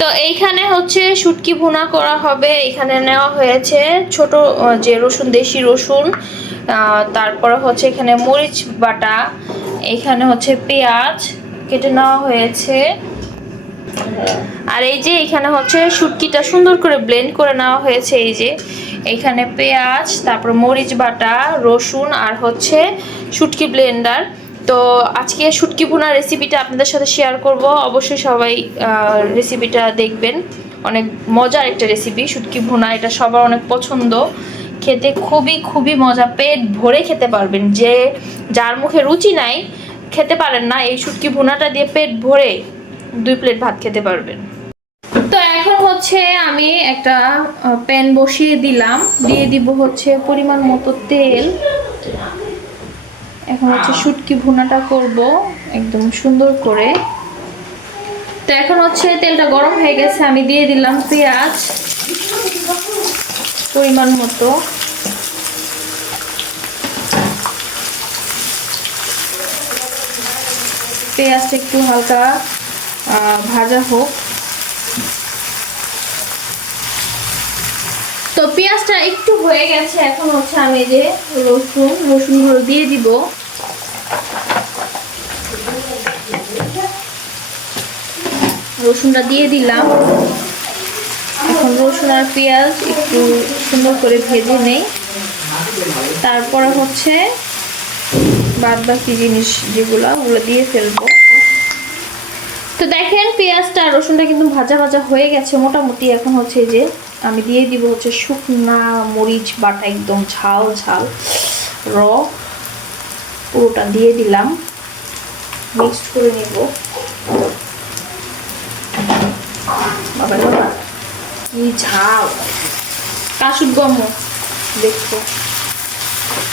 তো এইখানে হচ্ছে শুটকি ভুনা করা হবে। এখানে নেওয়া হয়েছে ছোট যে রসুন, দেশি রসুন, তারপরে হচ্ছে এখানে মরিচ বাটা, এখানে হচ্ছে পেঁয়াজ কেটে নেওয়া হয়েছে। আর এই যে এখানে হচ্ছে শুটকিটা সুন্দর করে ব্লেন্ড করে নেওয়া হয়েছে। এই যে এখানে পেঁয়াজ, তারপর মরিচ বাটা, রসুন আর হচ্ছে শুটকি ব্লেন্ডার। তো আজকে শুটকি ভুনার রেসিপিটা আপনাদের সাথে শেয়ার করব। অবশ্যই সবাই রেসিপিটা দেখবেন। অনেক মজার একটা রেসিপি শুটকি ভুনা, এটা সবার অনেক পছন্দ। খেতে খুবই খুবই মজা, পেট ভরে খেতে পারবেন। যে যার মুখে রুচি নাই, খেতে পারেন না, এই শুটকি ভুনাটা দিয়ে পেট ভরে 2 প্লেট ভাত খেতে পারবেন। তো এখন হচ্ছে আমি একটা প্যান বসিয়ে দিলাম, দিয়ে দিব হচ্ছে পরিমাণ মতো তেল। এখন হচ্ছে শুটকি ভুনাটা করব একদম সুন্দর করে। তো এখন হচ্ছে তেলটা গরম হয়ে গেছে, আমি দিয়ে দিলাম পেঁয়াজ পরিমাণ মতো। পেঁয়াজটা একটু হালকা ভাজা হোক। তো পেঁয়াজটা একটু হয়ে গেছে, এখন হচ্ছে আমি যে রসুনগুলো দিয়ে দিব। রসুনটা দিয়ে দিলাম। এখন রসুন আর পেঁয়াজ একটু সুন্দর করে ভেজে নেই, তারপরে হচ্ছে বাদ বাকি জিনিস যেগুলো ওগুলো দিয়ে ফেলবো। তো দেখেন পেঁয়াজটা আর রসুনটা কিন্তু ভাজা ভাজা হয়ে গেছে মোটামুটি। এখন হচ্ছে যে আমি দিয়ে দিব হচ্ছে শুকনা মরিচ বাটা, একদম ঝাল ঝাল র, পুরোটা দিয়ে দিলাম, মিক্সড করে নিব। বাবা বাবা কি ঝাল, কাশুট গম দেখো।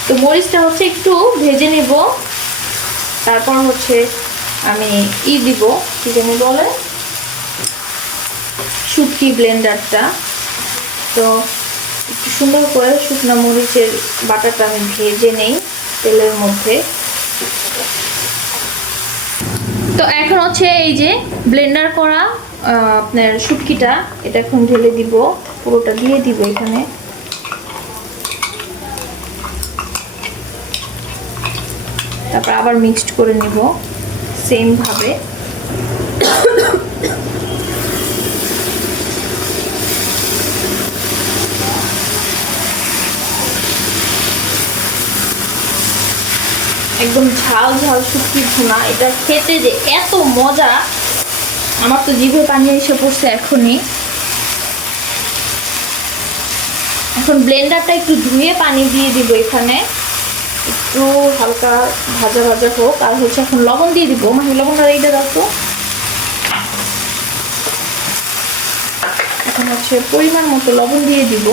তো মরিচটা হচ্ছে একটু ভেজে নেব, তারপর হচ্ছে আমি দিব, কি জানি বলে, শুটকি ব্লেন্ডারটা। তো একটু সুন্দর করে শুকনো মরিচের বাটাটা আমি ভেজে নেই তেলের মধ্যে। তো এখন হচ্ছে এই যে ব্লেন্ডার করা আপনার শুটকিটা, এটা এখন ঢেলে দিব, পুরোটা দিয়ে দিব এখানে। তারপর আবার মিক্সড করে নিব সেম ভাবে। একদম ঝাল ঝাল শুটকি ভুনা, এটা খেতে যে এত মজা, আমার তো জিভে পানি এসে পড়ছে এখনই। এখন ব্লেন্ডারটা একটু ধুয়ে পানি দিয়ে দিব এখানে, একটু হালকা ভাজা ভাজা হোক। আর হচ্ছে এখন লবণ দিয়ে দিব, মানে লবণটা এইটা দাও তো। এখন হচ্ছে পরিমাণ মতো লবণ দিয়ে দিব,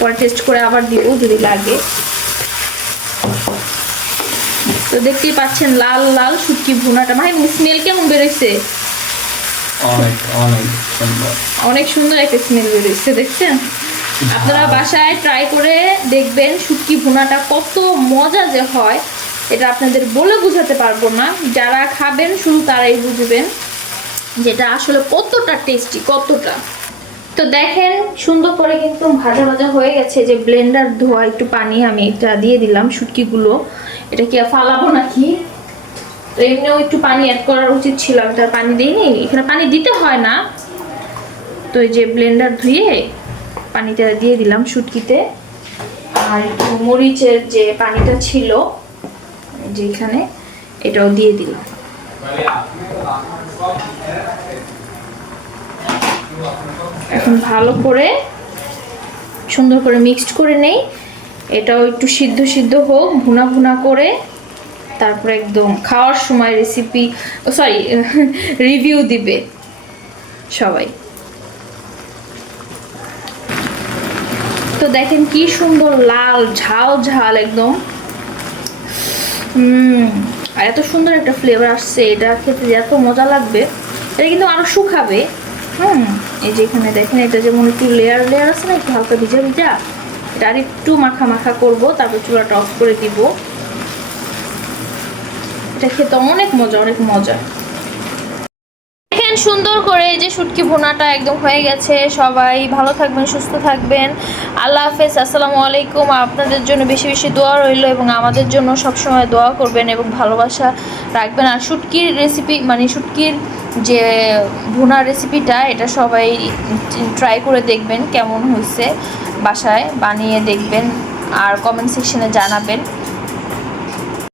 পরে টেস্ট করে আবার দিব যদি লাগে। তো দেখতেই পাচ্ছেন লাল লাল শুটকি ভুনাটা, মানে স্মেল কেমন বেরোইছে, অনেক সুন্দর একটা স্মেল বেরোইছে, দেখছেন? আপনারা বাসায় ট্রাই করে দেখবেন শুটকি ভুনাটা কত মজা যে হয়, এটা আপনাদের বলে বোঝাতে পারবো না। যারা খাবেন শুধু তারাই বুঝবেন যেটা আসলে কতটা টেস্টি, কতটা। তো দেখেন সুন্দর করে কিন্তু ভাজা ভাজা হয়ে গেছে। যে ব্লেন্ডার ধোয়া একটু পানি আমি এটা দিয়ে দিলাম শুটকিগুলো, এটা কি ফালাবো নাকি? তো এমনিও একটু পানি অ্যাড করার উচিত ছিল, আমি তার পানি দিইনি, এখানে পানি দিতে হয় না। তো এই যে ব্লেন্ডার ধুয়ে পানিটা দিয়ে দিলাম শুটকিতে। আর একটু মরিচের যে পানিটা ছিল যেখানে, এটাও দিয়ে দিলাম। এখন ভালো করে সুন্দর করে মিক্সড করে নেই, এটাও একটু সিদ্ধ সিদ্ধ হোক, ভুনা ভুনা করে। তারপরে একদম খাওয়ার সময় রিভিউ দিবে সবাই। তো দেখেন কি সুন্দর লাল ঝাল ঝাল একদম, আর এত সুন্দর একটা ফ্লেভার আসছে, এটা খেতে এত মজা লাগবে। এটা কিন্তু আরো শুকাবে। এই যে এখানে দেখেন, এটা যেমন একটু লেয়ার লেয়ার আছে না, একটু হালকা ভিজা ভিজা, এটা আর একটু মাখা মাখা করবো, তারপর চুলাটা অফ করে দিব। এটা খেতে অনেক মজা, অনেক মজা। দেখেন সুন্দর করে এই যে শুটকি ভুনাটা একদম হয়ে গেছে। সবাই ভালো থাকবেন, সুস্থ থাকবেন। আল্লাহ হাফেজ, আসসালামু আলাইকুম। আপনাদের জন্য বেশি বেশি দোয়া রইল এবং আমাদের জন্য সবসময় দোয়া করবেন এবং ভালোবাসা রাখবেন। আর শুটকির রেসিপি মানে শুটকির যে ভুনা রেসিপিটা, এটা সবাই ট্রাই করে দেখবেন কেমন হয়েছে, বাসায় বানিয়ে দেখবেন আর কমেন্ট সেকশনে জানাবেন।